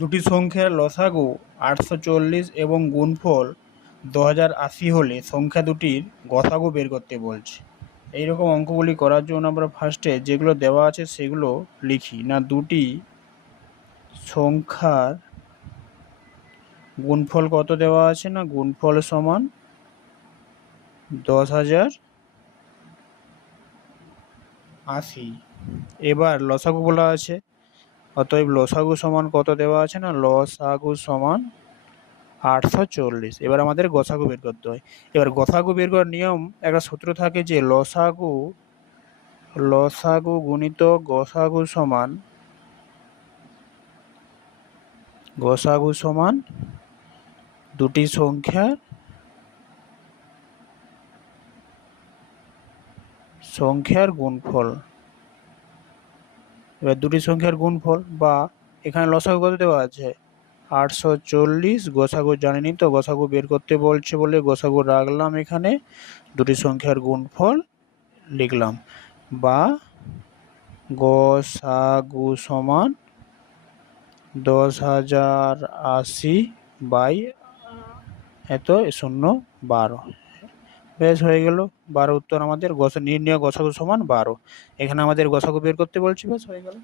দুটি সংখ্যার লসাগু 840 এবং গুণফল 2080 হলে সংখ্যা দুটির গসাগু বের করতে বলছে। এইরকম অঙ্কগুলি করার জন্য আমরা ফার্স্টে যেগুলো দেওয়া আছে সেগুলো লিখি। না, দুটি সংখ্যার গুণফল কত দেওয়া আছে? না, গুণফল সমান 10,080। এবার লসাগু বলা আছে, অতএব লসাগু সমান কত দেওয়া আছে? না, লসাগু সমান 840। এবার আমাদের গসাগু বের করতে হয়। এবার গসাগু বের করার নিয়ম, একটা সূত্র থাকে যে লসাগু গুণিত গসাগু সমান দুটি সংখ্যার গুণফল। এবার দুটি সংখ্যার গুণফল, বা এখানে লসাগু কত দেওয়া আছে? 840, গসাগু জানিনি তো গসাগু বের করতে বলছে বলে গসাগু রাখলাম, এখানে দুটি সংখ্যার গুণফল লিখলাম, বা গসাগু সমান 10,080 বাই এত 012। বেশ, হয়ে গেল 12 উত্তর আমাদের। নির্ণয় গসাগু সমান 12। এখানে আমাদের গসাগু বের করতে বলছি, বেশ হয়ে গেল।